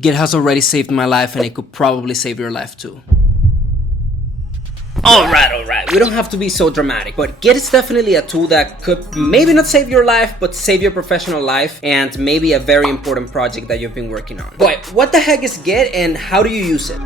Git has already saved my life, and it could probably save your life too. Alright, we don't have to be so dramatic, but Git is definitely a tool that could maybe not save your life, but save your professional life and maybe a very important project that you've been working on. But what the heck is Git and how do you use it?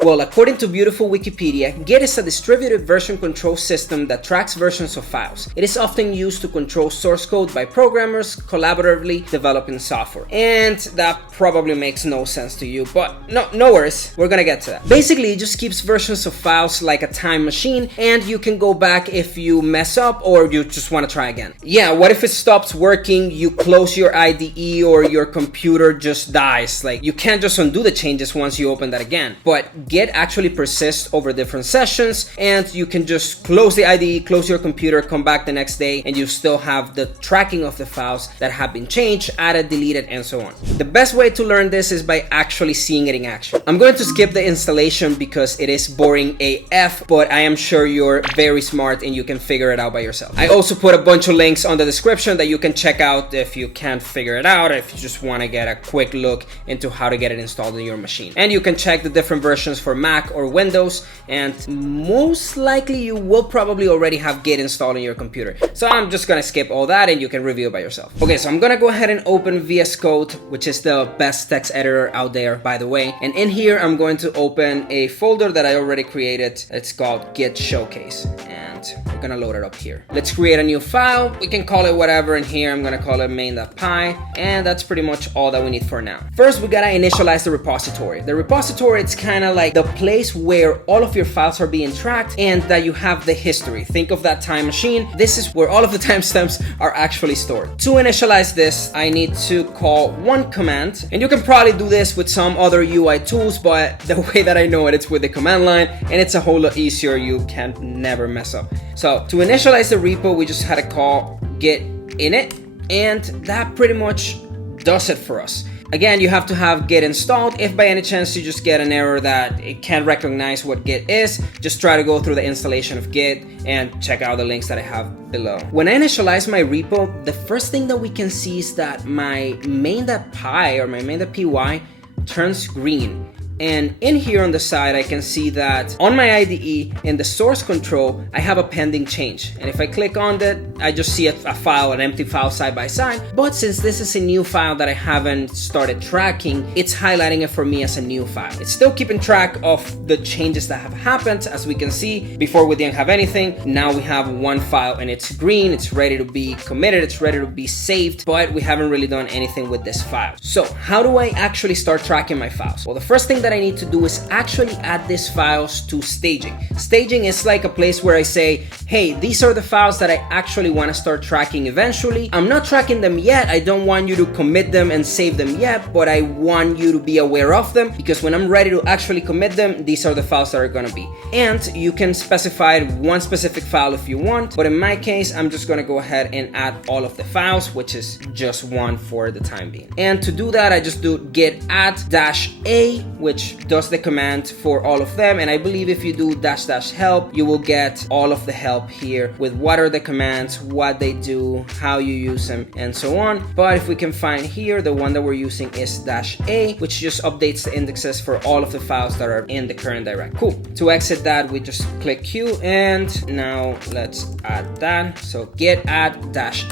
Well, according to beautiful Wikipedia, Git is a distributed version control system that tracks versions of files. It is often used to control source code by programmers collaboratively developing software. And that probably makes no sense to you, but no worries, we're gonna get to that. Basically, it just keeps versions of files like a time machine, and you can go back if you mess up or you just wanna try again. Yeah, what if it stops working, you close your IDE, or your computer just dies? Like, you can't just undo the changes once you open that again. But Git actually persists over different sessions, and you can just close the IDE, close your computer, come back the next day, and you still have the tracking of the files that have been changed, added, deleted, and so on. The best way to learn this is by actually seeing it in action. I'm going to skip the installation because it is boring AF, but I am sure you're very smart and you can figure it out by yourself. I also put a bunch of links on the description that you can check out if you can't figure it out, if you just want to get a quick look into how to get it installed in your machine. And you can check the different versions for Mac or Windows, and most likely you will probably already have Git installed in your computer. So I'm just gonna skip all that and you can review it by yourself. Okay, so I'm gonna go ahead and open VS Code, which is the best text editor out there, by the way. And in here, I'm going to open a folder that I already created. It's called Git Showcase, and we're gonna load it up here. Let's create a new file. We can call it whatever. In here, I'm gonna call it main.py, and that's pretty much all that we need for now. First, we gotta initialize the repository. The repository, it's kind of like the place where all of your files are being tracked and that you have the history. Think of that time machine. This is where all of the timestamps are actually stored. To initialize this, I need to call one command, and you can probably do this with some other UI tools, but the way that I know it, it's with the command line, and it's a whole lot easier. You can never mess up. So to initialize the repo, we just had to call git init, and that pretty much does it for us. Again, you have to have Git installed. If by any chance you just get an error that it can't recognize what Git is, just try to go through the installation of Git and check out the links that I have below. When I initialize my repo, the first thing that we can see is that my main.py or my main.py turns green. And in here on the side, I can see that on my IDE in the source control, I have a pending change. And if I click on that, I just see a file, an empty file side by side. But since this is a new file that I haven't started tracking, it's highlighting it for me as a new file. It's still keeping track of the changes that have happened. As we can see, before we didn't have anything. Now we have one file and it's green. It's ready to be committed. It's ready to be saved, but we haven't really done anything with this file. So how do I actually start tracking my files? Well, the first thing that I need to do is actually add these files to staging. Staging is like a place where I say, hey, these are the files that I actually want to start tracking eventually. I'm not tracking them yet. I don't want you to commit them and save them yet, but I want you to be aware of them, because when I'm ready to actually commit them, these are the files that are going to be. And you can specify one specific file if you want, but in my case, I'm just going to go ahead and add all of the files, which is just one for the time being. And to do that, I just do git add -a, which does the command for all of them. And I believe if you do --help, you will get all of the help here with what are the commands, what they do, how you use them, and so on. But if we can find here, the one that we're using is -a, which just updates the indexes for all of the files that are in the current directory. Cool. To exit that, we just click Q, and now let's add that. So git add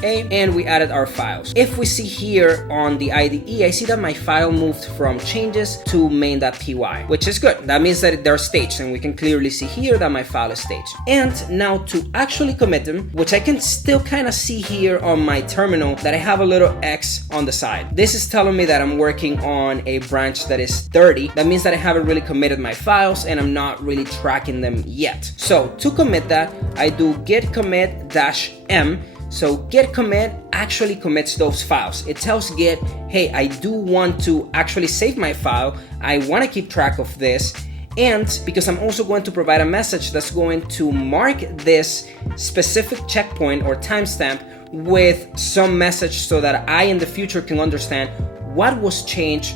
-a, and we added our files. If we see here on the IDE, I see that my file moved from changes to main.py, which is good. That means that they're staged, and we can clearly see here that my file is staged. And now to actually commit them, which I can still kind of see here on my terminal, that I have a little X on the side. This is telling me that I'm working on a branch that is 30. That means that I haven't really committed my files and I'm not really tracking them yet. So to commit that, I do git commit -m. So git commit actually commits those files. It tells Git, hey, I do want to actually save my file. I want to keep track of this. And because I'm also going to provide a message that's going to mark this specific checkpoint or timestamp with some message so that I in the future can understand what was changed,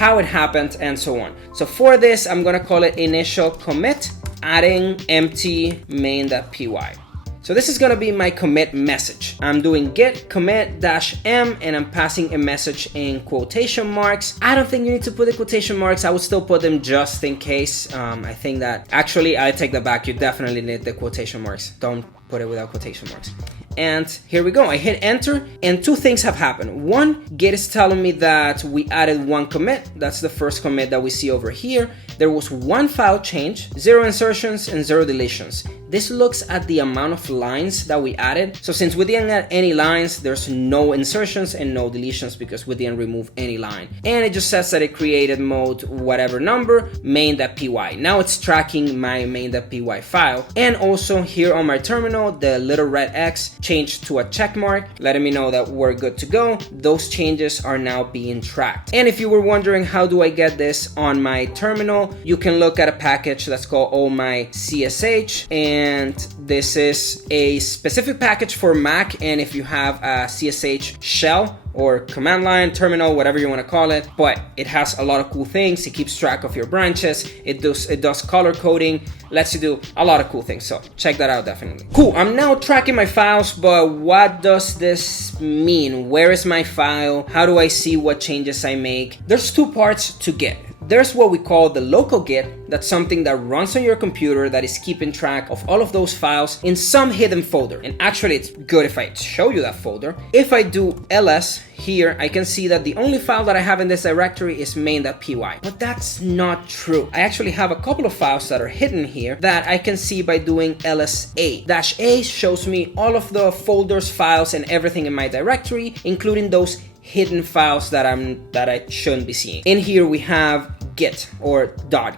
how it happened, and so on. So for this, I'm going to call it initial commit, adding empty main.py. So this is gonna be my commit message. I'm doing git commit -m and I'm passing a message in quotation marks. I don't think you need to put the quotation marks. I would still put them just in case. I think that actually I take that back. You definitely need the quotation marks. Don't put it without quotation marks. And here we go. I hit enter and two things have happened. One, Git is telling me that we added one commit. That's the first commit that we see over here. There was one file change, 0 insertions and 0 deletions. This looks at the amount of lines that we added. So since we didn't add any lines, there's no insertions and no deletions because we didn't remove any line. And it just says that it created mode whatever number main.py. Now it's tracking my main.py file. And also here on my terminal, the little red X changed to a check mark, letting me know that we're good to go. Those changes are now being tracked. And if you were wondering how do I get this on my terminal, you can look at a package that's called omycsh, and this is a specific package for Mac. And if you have a CSH shell or command line, terminal, whatever you want to call it, but it has a lot of cool things. It keeps track of your branches. It does color coding, lets you do a lot of cool things. So check that out definitely. Cool, I'm now tracking my files, but what does this mean? Where is my file? How do I see what changes I make? There's two parts to Git. There's what we call the local Git. That's something that runs on your computer that is keeping track of all of those files in some hidden folder. And actually it's good if I show you that folder. If I do ls here, I can see that the only file that I have in this directory is main.py, but that's not true. I actually have a couple of files that are hidden here that I can see by doing ls-a. -a shows me all of the folders, files, and everything in my directory, including those hidden files that I shouldn't be seeing. In here we have Git or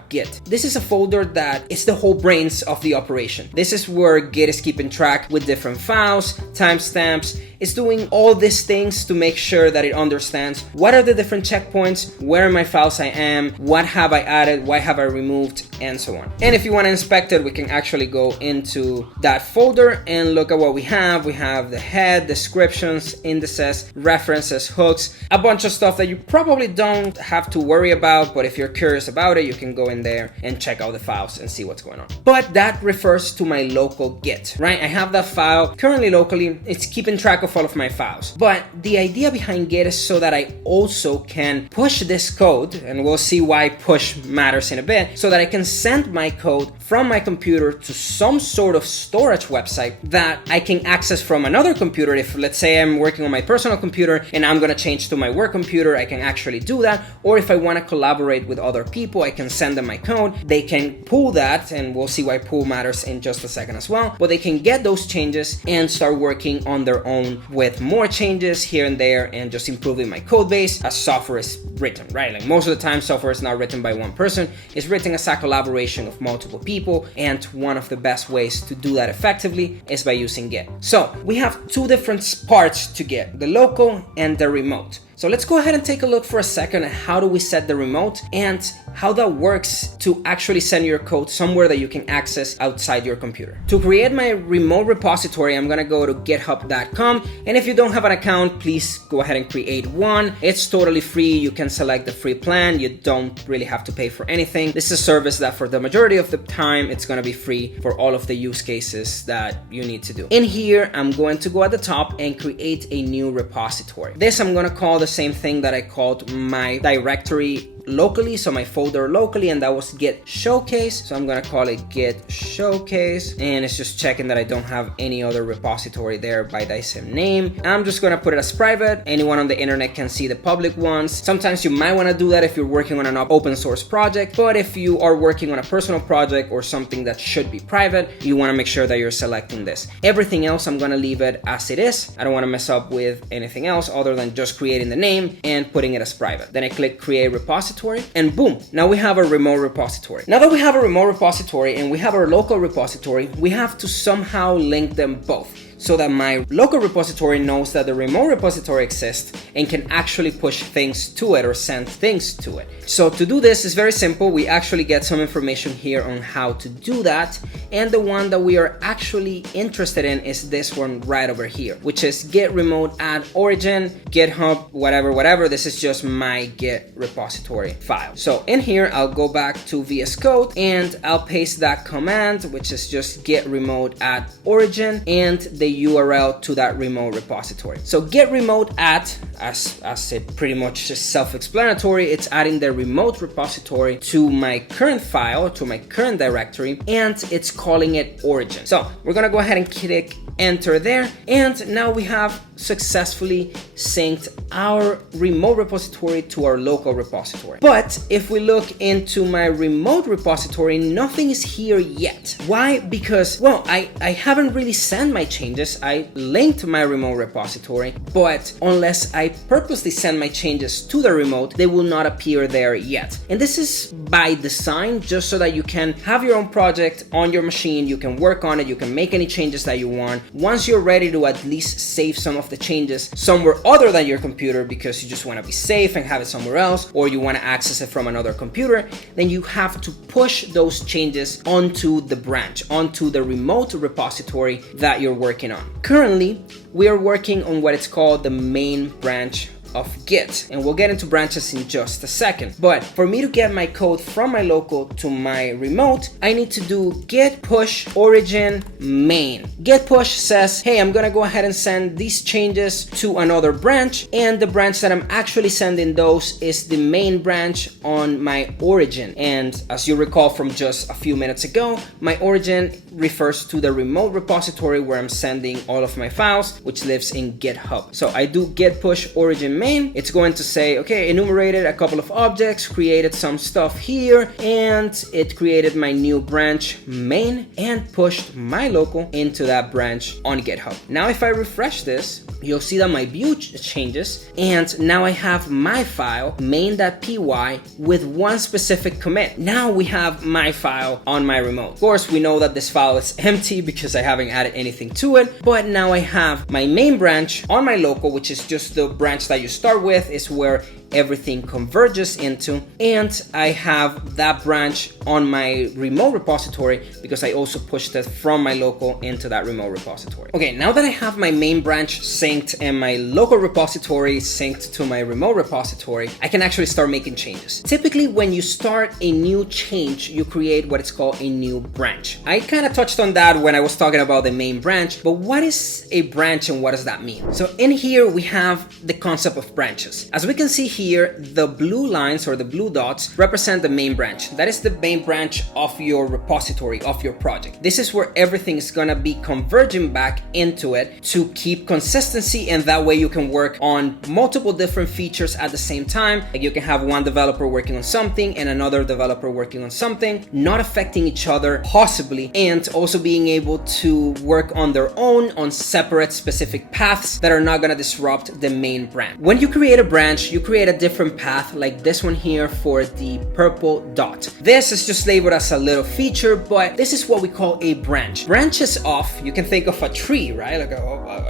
.git. This is a folder that is the whole brains of the operation. This is where Git is keeping track with different files, timestamps. It's doing all these things to make sure that it understands what are the different checkpoints, where in my files I am, what have I added, why have I removed, and so on. And if you want to inspect it, we can actually go into that folder and look at what we have. We have the head, descriptions, indices, references, hooks, a bunch of stuff that you probably don't have to worry about, but if you're curious about it, you can go in there and check out the files and see what's going on. But that refers to my local Git, right? I have that file currently locally. It's keeping track of all of my files. But the idea behind Git is so that I also can push this code, and we'll see why push matters in a bit, so that I can send my code from my computer to some sort of storage website that I can access from another computer. If let's say I'm working on my personal computer and I'm gonna change to my work computer, I can actually do that. Or if I want to collaborate with other people, I can send them my code. They can pull that, and we'll see why pull matters in just a second as well. But they can get those changes and start working on their own with more changes here and there and just improving my code base as software is written, right? Like most of the time, software is not written by one person. It's written as a collaboration of multiple people. And one of the best ways to do that effectively is by using Git. So we have two different parts to Git, the local and the remote. So let's go ahead and take a look for a second at how do we set the remote and how that works to actually send your code somewhere that you can access outside your computer. To create my remote repository, I'm gonna go to github.com, and if you don't have an account, please go ahead and create one. It's totally free. You can select the free plan. You don't really have to pay for anything. This is a service that for the majority of the time, it's gonna be free for all of the use cases that you need to do. In here, I'm going to go at the top and create a new repository. This I'm gonna call the same thing that I called my directory locally, so my folder locally, and that was Git Showcase. So I'm gonna call it Git Showcase, and it's just checking that I don't have any other repository there by the same name. I'm just gonna put it as private. Anyone on the internet can see the public ones. Sometimes you might want to do that if you're working on an open source project, but if you are working on a personal project or something that should be private, you want to make sure that you're selecting this. Everything else, I'm gonna leave it as it is. I don't want to mess up with anything else other than just creating the name and putting it as private. Then I click Create Repository, and boom, now we have a remote repository. Now that we have a remote repository and we have our local repository, we have to somehow link them both. so that my local repository knows that the remote repository exists and can actually push things to it or send things to it. So to do this is very simple. We actually get some information here on how to do that. And the one that we are actually interested in is this one right over here, which is git remote add origin, GitHub, whatever. This is just my Git repository file. So in here, I'll go back to VS Code and I'll paste that command, which is just git remote add origin and the URL to that remote repository. So git remote add, as it pretty much is self-explanatory, it's adding the remote repository to my current file, to my current directory, and it's calling it origin. So we're gonna go ahead and click enter there, and now we have successfully synced our remote repository to our local repository. But if we look into my remote repository, nothing is here yet. Why? Because, well, I haven't really sent my changes. I linked my remote repository, but unless I purposely send my changes to the remote, they will not appear there yet. And this is by design, just so that you can have your own project on your machine, you can work on it, you can make any changes that you want. Once you're ready to at least save some of the changes somewhere other than your computer because you just want to be safe and have it somewhere else, or you want to access it from another computer, then you have to push those changes onto the branch, onto the remote repository that you're working on. Currently, we are working on what is called the main branch of Git, and we'll get into branches in just a second. But for me to get my code from my local to my remote, I need to do git push origin main. Git push says, hey, I'm gonna go ahead and send these changes to another branch, and the branch that I'm actually sending those is the main branch on my origin. And as you recall from just a few minutes ago, my origin refers to the remote repository where I'm sending all of my files, which lives in GitHub. So I do git push origin main. It's going to say, okay, enumerated a couple of objects, created some stuff here, and it created my new branch main and pushed my local into that branch on GitHub. Now if I refresh this, you'll see that my view changes, and now I have my file main.py with one specific commit. Now we have my file on my remote. Of course, we know that this file is empty because I haven't added anything to it, but now I have my main branch on my local, which is just the branch that you start with, is where everything converges into, and I have that branch on my remote repository because I also pushed it from my local into that remote repository. Okay, now that I have my main branch synced and my local repository synced to my remote repository, I can actually start making changes. Typically, when you start a new change, you create what is called a new branch. I kind of touched on that when I was talking about the main branch, but what is a branch and what does that mean? So in here, we have the concept of branches. As we can see here, the blue lines or the blue dots represent the main branch. That is the main branch of your repository, of your project. This is where everything is gonna be converging back into it to keep consistency, and that way you can work on multiple different features at the same time. Like you can have one developer working on something and another developer working on something, not affecting each other possibly, and also being able to work on their own on separate specific paths that are not gonna disrupt the main branch. When you create a branch, you create a different path like this one here for the purple dot. This is just labeled as a little feature, but this is what we call a branch. Branches off, you can think of a tree, right? Like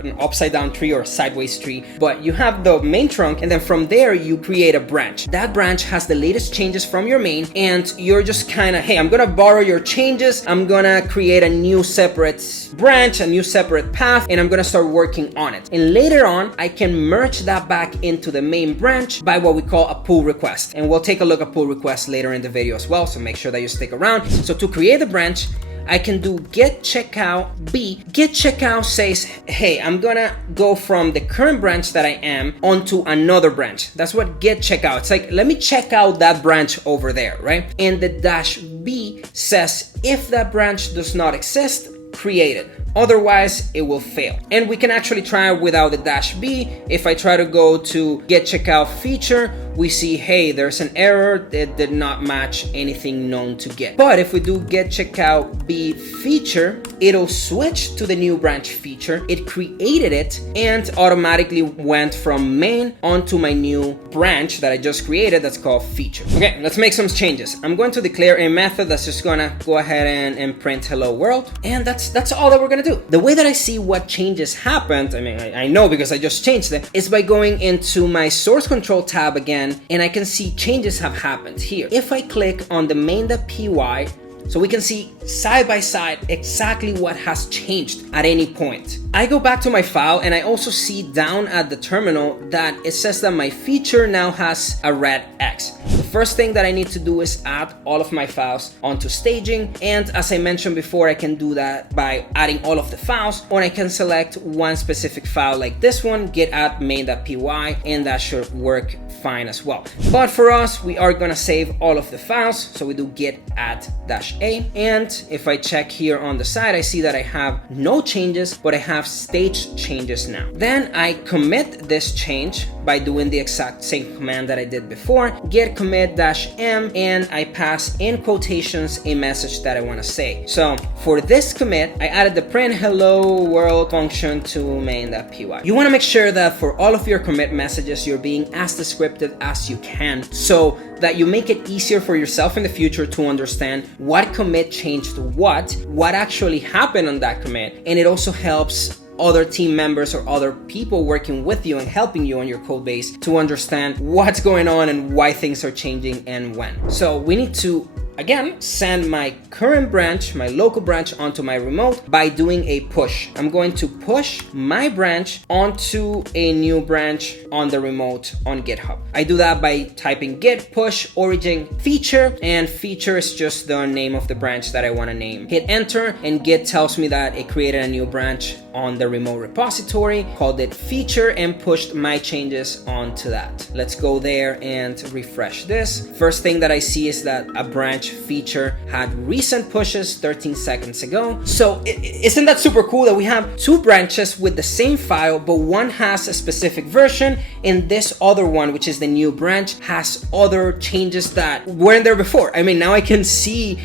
an upside down tree or a sideways tree, but you have the main trunk, and then from there you create a branch. That branch has the latest changes from your main, and you're just kind of, hey, I'm gonna borrow your changes, I'm gonna create a new separate branch, a new separate path, and I'm gonna start working on it. And later on, I can merge that back into the main branch by what we call a pull request. And we'll take a look at pull requests later in the video as well, so make sure that you stick around. So to create a branch, I can do git checkout b. Git checkout says, hey, I'm gonna go from the current branch that I am onto another branch. That's what git checkout. It's like, let me check out that branch over there, right? And the -b says, if that branch does not exist, create it. Otherwise, it will fail. And we can actually try it without the -b. If I try to go to get checkout feature, we see, hey, there's an error that did not match anything known to Git. But if we do get checkout b feature, it'll switch to the new branch feature. It created it and automatically went from main onto my new branch that I just created that's called feature. Okay, let's make some changes. I'm going to declare a method that's just gonna go ahead and print hello world. And that's all that we're gonna gonna do? The way that I see what changes happened, I mean, I know because I just changed it, is by going into my source control tab again, and I can see changes have happened here. If I click on the main.py, so we can see side by side exactly what has changed at any point. I go back to my file and I also see down at the terminal that it says that my feature now has a red X. The first thing that I need to do is add all of my files onto staging, and as I mentioned before, I can do that by adding all of the files, or I can select one specific file like this one, git add main.py, and that should work fine as well. But for us, we are gonna save all of the files, so we do git add -a, and if I check here on the side, I see that I have no changes, but I have staged changes now. Then I commit this change by doing the exact same command that I did before, git commit -m, and I pass in quotations a message that I want to say. So for this commit, I added the print hello world function to main.py. You want to make sure that for all of your commit messages, you're being as descriptive as you can, so that you make it easier for yourself in the future to understand what commit changed what actually happened on that commit, and it also helps other team members or other people working with you and helping you on your code base to understand what's going on and why things are changing and when. So we need to again send my current branch, my local branch, onto my remote by doing a push. I'm going to push my branch onto a new branch on the remote on GitHub. I do that by typing git push origin feature, and feature is just the name of the branch that I want to name. Hit enter, and Git tells me that it created a new branch on the remote repository, called it feature, and pushed my changes onto that. Let's go there and refresh this. First thing that I see is that a branch feature had recent pushes 13 seconds ago. So isn't that super cool that we have two branches with the same file, but one has a specific version and this other one, which is the new branch, has other changes that weren't there before. I mean, now I can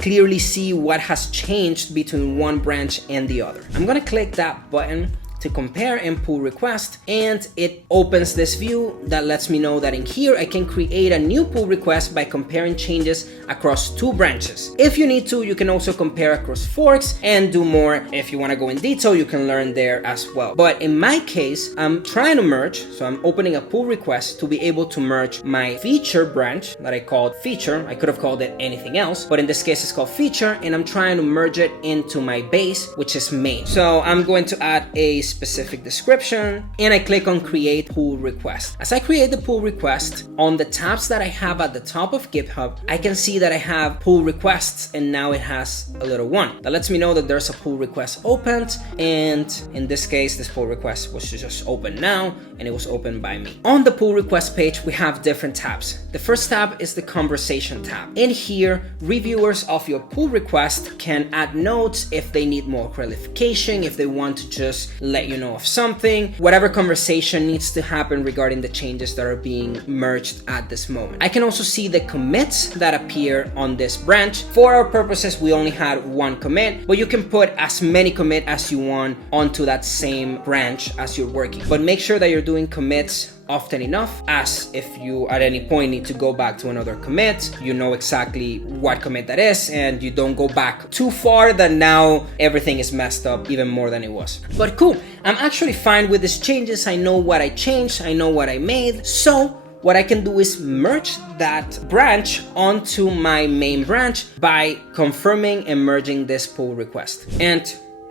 clearly see what has changed between one branch and the other. I'm gonna click that button to compare and pull request, and it opens this view that lets me know that in here I can create a new pull request by comparing changes across two branches. If you need to, you can also compare across forks and do more. If you want to go in detail, you can learn there as well. But in my case, I'm trying to merge, so I'm opening a pull request to be able to merge my feature branch that I called feature. I could have called it anything else, but in this case it's called feature, and I'm trying to merge it into my base, which is main. So I'm going to add a specific description, and I click on create pull request. As I create the pull request, on the tabs that I have at the top of GitHub, I can see that I have pull requests, and now it has a little one that lets me know that there's a pull request opened, and in this case this pull request was just open now, and it was opened by me. On the pull request page, we have different tabs. The first tab is the conversation tab. In here, reviewers of your pull request can add notes if they need more clarification, if they want to just let you know of something, whatever conversation needs to happen regarding the changes that are being merged at this moment. I can also see the commits that appear on this branch. For our purposes, we only had one commit, but you can put as many commit as you want onto that same branch as you're working. But make sure that you're doing commits often enough, as if you at any point need to go back to another commit, you know exactly what commit that is, and you don't go back too far that now everything is messed up even more than it was. But cool, I'm actually fine with these changes. I know what I changed, I know what I made, so what I can do is merge that branch onto my main branch by confirming and merging this pull request. And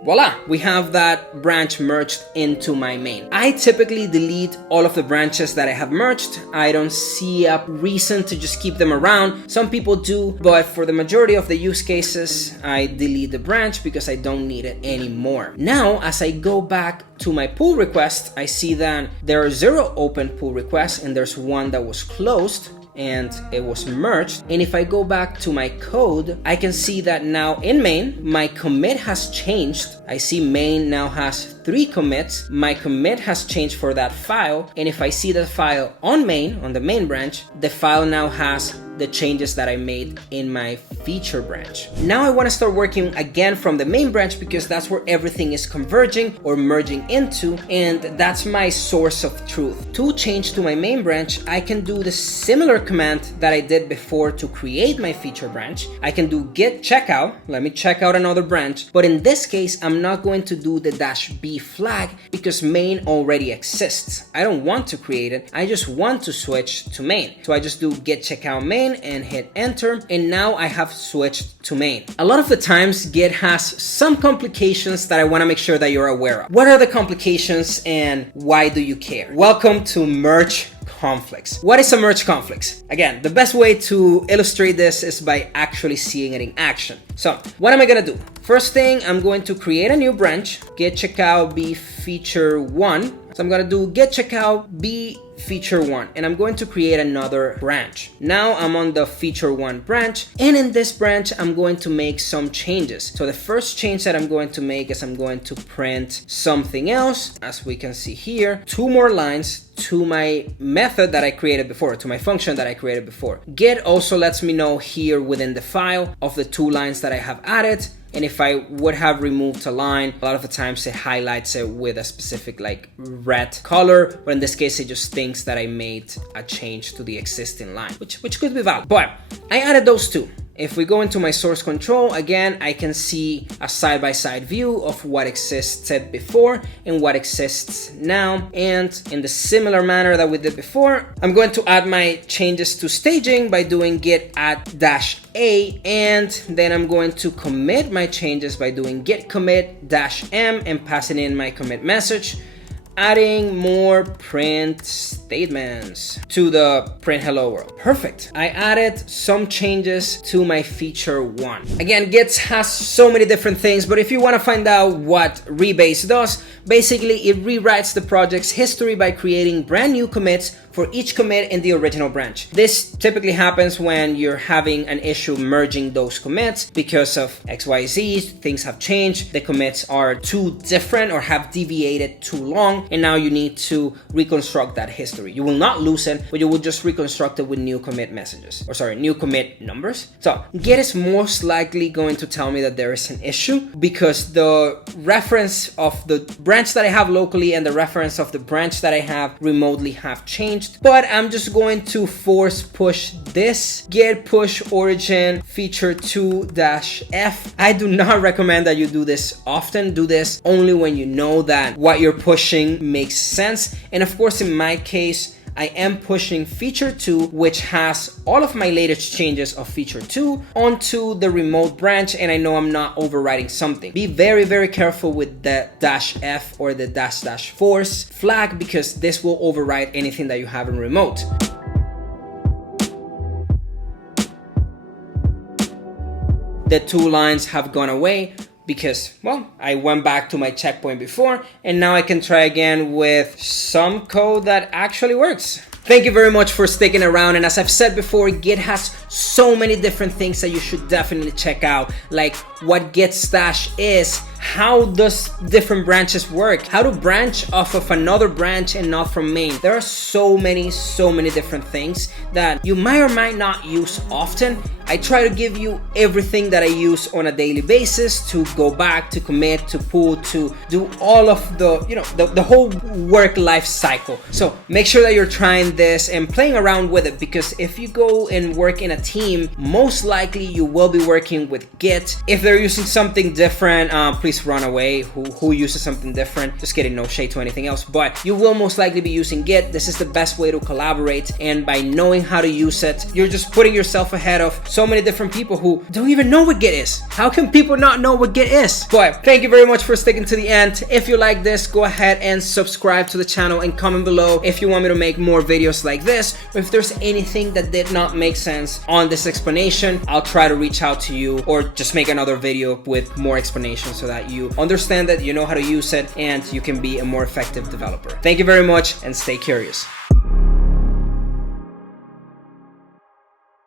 voila, we have that branch merged into my main. I typically delete all of the branches that I have merged. I don't see a reason to just keep them around. Some people do, but for the majority of the use cases, I delete the branch because I don't need it anymore. Now, as I go back to my pull request, I see that there are 0 open pull requests and there's one that was closed and it was merged. And if I go back to my code, I can see that now in main, my commit has changed. I see main now has 3 commits. My commit has changed for that file. And if I see the file on main, on the main branch, the file now has the changes that I made in my feature branch. Now I want to start working again from the main branch because that's where everything is converging or merging into, and that's my source of truth. To change to my main branch, I can do the similar command that I did before to create my feature branch. I can do git checkout. Let me check out another branch, but in this case, I'm not going to do the -b flag because main already exists. I don't want to create it. I just want to switch to main. So I just do git checkout main and hit enter, and now I have switched to main. A lot of the times Git has some complications that I want to make sure that you're aware of. What are the complications and why do you care? Welcome to merge conflicts. What is a merge conflict? Again, the best way to illustrate this is by actually seeing it in action. So what am I gonna do? First thing, I'm going to create a new branch, git checkout b feature 1. So I'm gonna do git checkout b feature 1, and I'm going to create another branch. Now I'm on the feature 1 branch, and in this branch I'm going to make some changes. So the first change that I'm going to make is I'm going to print something else, as we can see here, 2 more lines to my method that I created before, to my function that I created before. Git also lets me know here within the file of the 2 lines that I have added. And if I would have removed a line, a lot of the times it highlights it with a specific like red color, but in this case it just thinks that I made a change to the existing line, which could be valid. But I added those 2. If we go into my source control, again, I can see a side-by-side view of what existed before and what exists now. And in the similar manner that we did before, I'm going to add my changes to staging by doing git add -a, and then I'm going to commit my changes by doing git commit -m and passing in my commit message, adding more print statements to the print hello world. Perfect. I added some changes to my feature 1. Again, Git has so many different things, but if you want to find out what rebase does, basically it rewrites the project's history by creating brand new commits for each commit in the original branch. This typically happens when you're having an issue merging those commits because of XYZ, things have changed, the commits are too different or have deviated too long, and now you need to reconstruct that history. You will not lose it, but you will just reconstruct it with new commit messages, or sorry, new commit numbers. So Git is most likely going to tell me that there is an issue because the reference of the branch that I have locally and the reference of the branch that I have remotely have changed. But I'm just going to force push this git push origin feature 2-f. I do not recommend that you do this often. Do this only when you know that what you're pushing makes sense. And of course, in my case, I am pushing feature 2, which has all of my latest changes of feature 2 onto the remote branch, and I know I'm not overriding something. Be very, very careful with the -f or the --force flag because this will override anything that you have in remote. The 2 lines have gone away because, well, I went back to my checkpoint before, and now I can try again with some code that actually works. Thank you very much for sticking around, and as I've said before, Git has so many different things that you should definitely check out, like what git stash is, how does different branches work, how to branch off of another branch and not from main. There are so many different things that you might or might not use often. I try to give you everything that I use on a daily basis to go back, to commit, to pull, to do all of the, the whole work life cycle. So make sure that you're trying this and playing around with it, because if you go and work in a team, most likely you will be working with Git. If they're using something different, please run away. Who uses something different? Just kidding, no shade to anything else, but you will most likely be using Git. This is the best way to collaborate, and by knowing how to use it, you're just putting yourself ahead of so many different people who don't even know what Git is. How can people not know what Git is? But thank you very much for sticking to the end. If you like this, go ahead and subscribe to the channel and comment below if you want me to make more videos like this, or if there's anything that did not make sense on this explanation. I'll try to reach out to you or just make another video with more explanation so that you understand that you know how to use it and you can be a more effective developer. Thank you very much and stay curious.